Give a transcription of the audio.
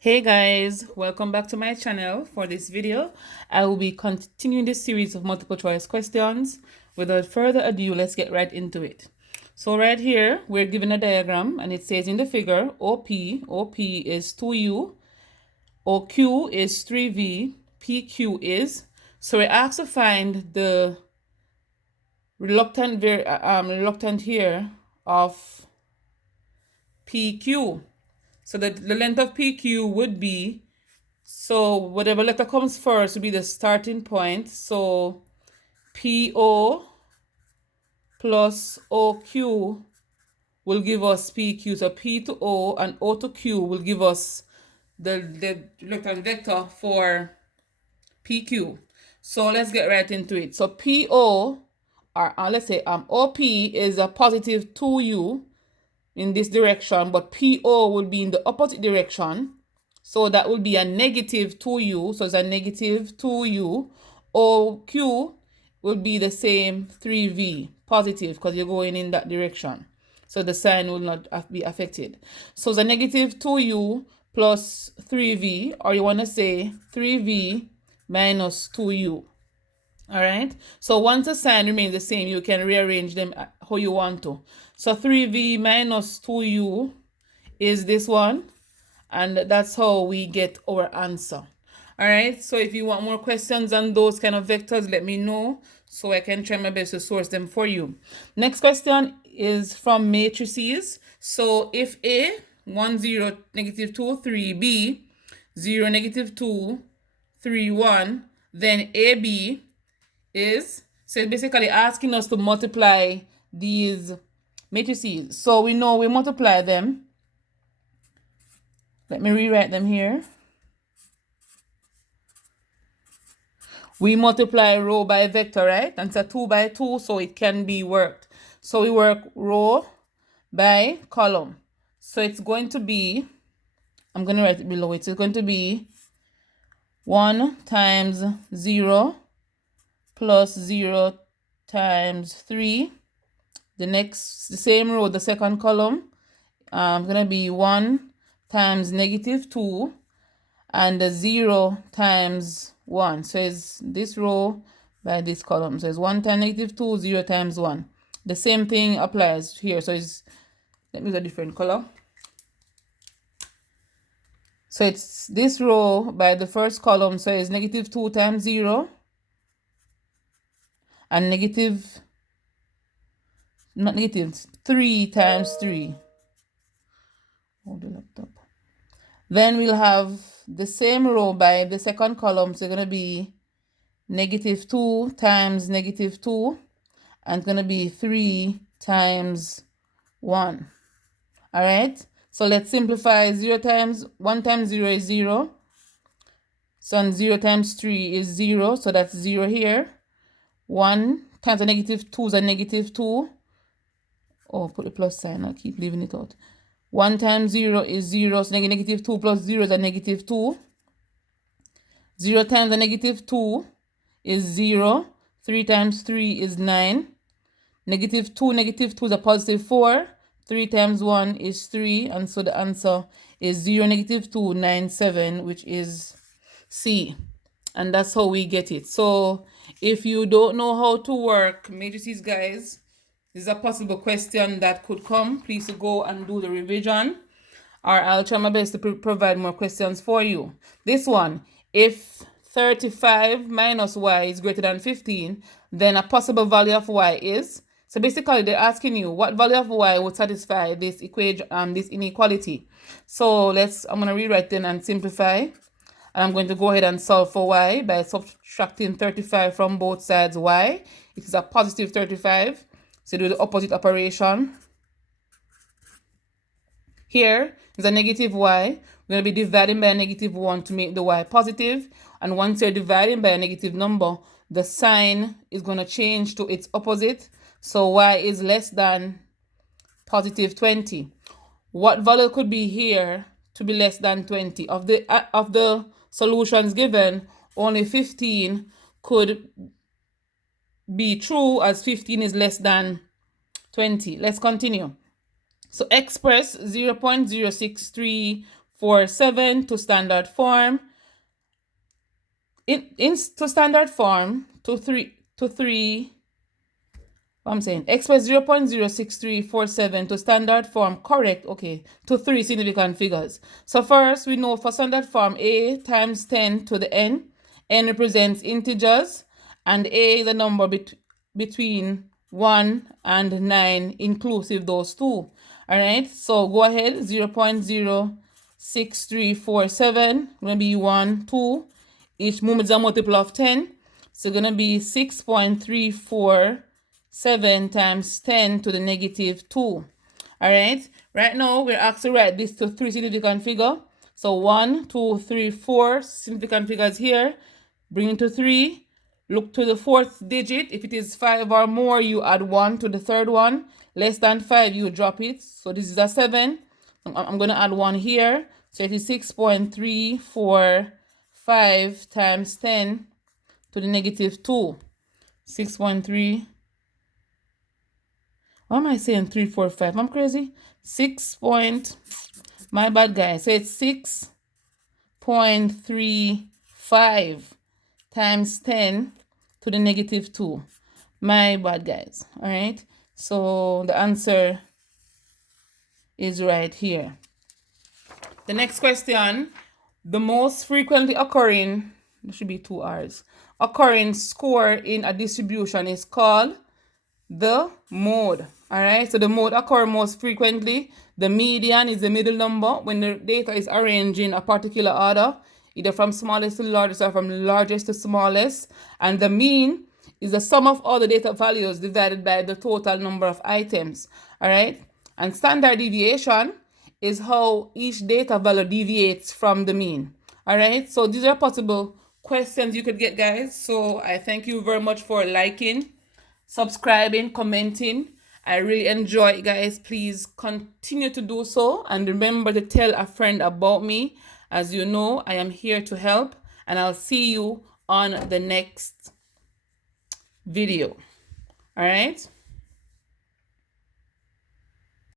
Hey guys, welcome back to my channel. For this video, I will be continuing this series of multiple choice questions. Without further ado, let's get right into it. So right here, we're given a diagram and it says in the figure, OP is 2U, OQ is 3V, PQ is, so we're asked to find the reluctant here of PQ. So the length of PQ would be, so whatever letter comes first will be the starting point. So PO plus OQ will give us PQ. So P to O and O to Q will give us the reluctant vector for PQ. So let's get right into it. So PO, or let's say OP is a positive 2U in this direction, but PO will be in the opposite direction. So that will be a negative 2U. So it's a negative 2U. OQ will be the same 3V, positive, because you're going in that direction. So the sign will not be affected. So it's a negative 2U plus 3V, or you want to say 3V minus 2U. All right. So once the sign remains the same, you can rearrange them how you want to. So 3V minus 2U is this one. And that's how we get our answer. All right. So if you want more questions on those kind of vectors, let me know so I can try my best to source them for you. Next question is from matrices. So if A, 1, 0, negative 2, 3, B, 0, negative 2, 3, 1, then AB is, so it's basically asking us to multiply these matrices. So we know we multiply them. Let me rewrite them here. We multiply row by vector, right? And it's a 2 by 2, so it can be worked. So we work row by column. So it's going to be, I'm going to write it below it. It's going to be 1 times 0 plus 0 times 3. The same row, the second column, going to be 1 times negative 2 and 0 times 1. So it's this row by this column. So it's 1 times negative 2, 0 times 1. The same thing applies here. So it's, let me use a different color. So it's this row by the first column. So it's negative 2 times 0 and negative, not negative, 3 times 3. Hold the laptop. Then we'll have the same row by the second column. So it's going to be negative 2 times negative 2. And it's going to be 3 times 1. All right. So let's simplify. 1 times 0 is 0. So 0 times 3 is 0. So that's 0 here. 1 times a negative 2 is a negative 2. Oh, put the plus sign. I'll keep leaving it out. 1 times 0 is 0. So negative 2 plus 0 is a negative 2. 0 times a negative 2 is 0. 3 times 3 is 9. Negative 2 is a positive 4. 3 times 1 is 3. And so the answer is 0, negative 2, 9, 7, which is C. And that's how we get it. So if you don't know how to work matrices, guys, this is a possible question that could come. Please go and do the revision, or I'll try my best to provide more questions for you. This one, if 35 minus y is greater than 15, then a possible value of y is, so basically they're asking you what value of y would satisfy this equation, this inequality. So I'm going to rewrite them and simplify. And I'm going to go ahead and solve for y by subtracting 35 from both sides y. It is a positive 35. So do the opposite operation. Here is a negative y. We're going to be dividing by a negative 1 to make the y positive. And once you're dividing by a negative number, the sign is going to change to its opposite. So y is less than positive 20. What value could be here to be less than 20? Of the solutions given, only 15 could be true, as 15 is less than 20. Let's continue. So express 0.0634 6347 to standard form. To standard form, I'm saying express 0.06347 to standard form, correct, okay, to 3 significant figures. So first, we know for standard form, a times 10 to the n represents integers, and a is a number between 1 and 9, inclusive those two. All right, so go ahead, 0.06347, going to be 1, 2. Each moment is a multiple of 10. So going to be 6.347 times 10 to the negative 2. All right. Right now, we're asked to write this to 3 significant figure. So 1, 2, 3, 4 significant figures here. Bring it to 3. Look to the 4th digit. If it is 5 or more, you add 1 to the 3rd one. Less than 5, you drop it. So this is a 7. I'm going to add 1 here. So it is 6.345 times 10 to the negative 2. 6.3. Why am I saying 345? I'm crazy. My bad, guys. So it's 6.35 times 10 to the negative 2. My bad, guys. All right. So the answer is right here. The next question, the most frequently occurring, there should be 2 R's, occurring score in a distribution is called the mode. All right, so the mode occur most frequently. The median is the middle number when the data is arranged in a particular order, either from smallest to largest or from largest to smallest. And the mean is the sum of all the data values divided by the total number of items. All right, and standard deviation is how each data value deviates from the mean. All right, so these are possible questions you could get, guys. So I thank you very much for liking, subscribing, commenting. I really enjoy it, guys. Please continue to do so, and remember to tell a friend about me. As you know, I am here to help, and I'll see you on the next video. All right.